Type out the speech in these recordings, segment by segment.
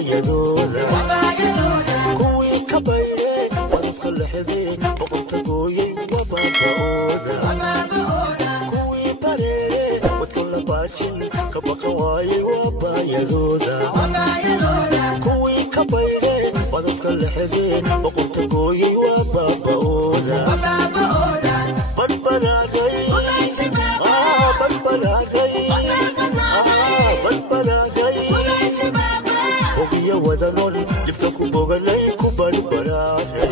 wabayadooda kuwii ka bayre wadadka lexdee boqonta gooyay wabaaba'ooda kuwii bareere wadka la baajin ka baqan waayay wabayadooda kuwii ka bayre wadadka lexdee boqonta gooyay wabaaba'ooda badbadaagay ogiya wadanon dhibka ku boganay ku barbaraaday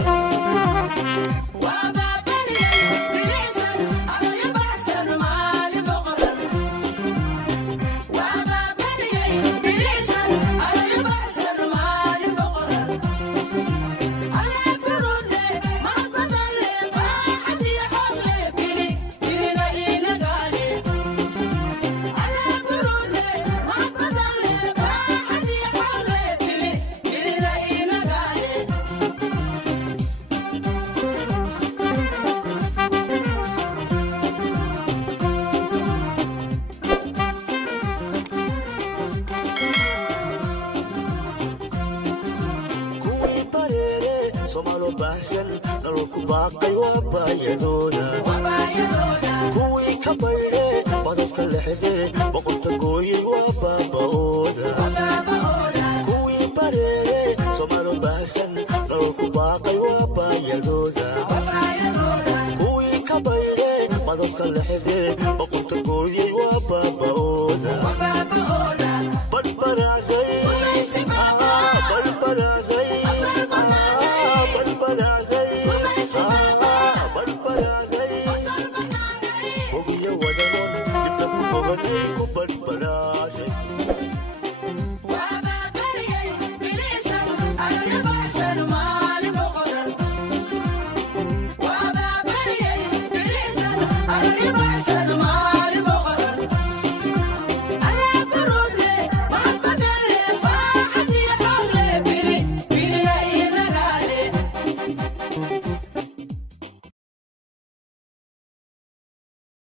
Somalo bahsan nalku baaqay wabayadooda kuwii ka bayre wadadka lexdee boqonta gooyay wabaaba'ooda kuwii bareere somalo bahsan nalku baaqay wabayadooda kuwii ka bayre wadadka lexdee boqonta gooyay wabaaba'ooda badbadaagay ogiya wadanon dhibka ku boganay ku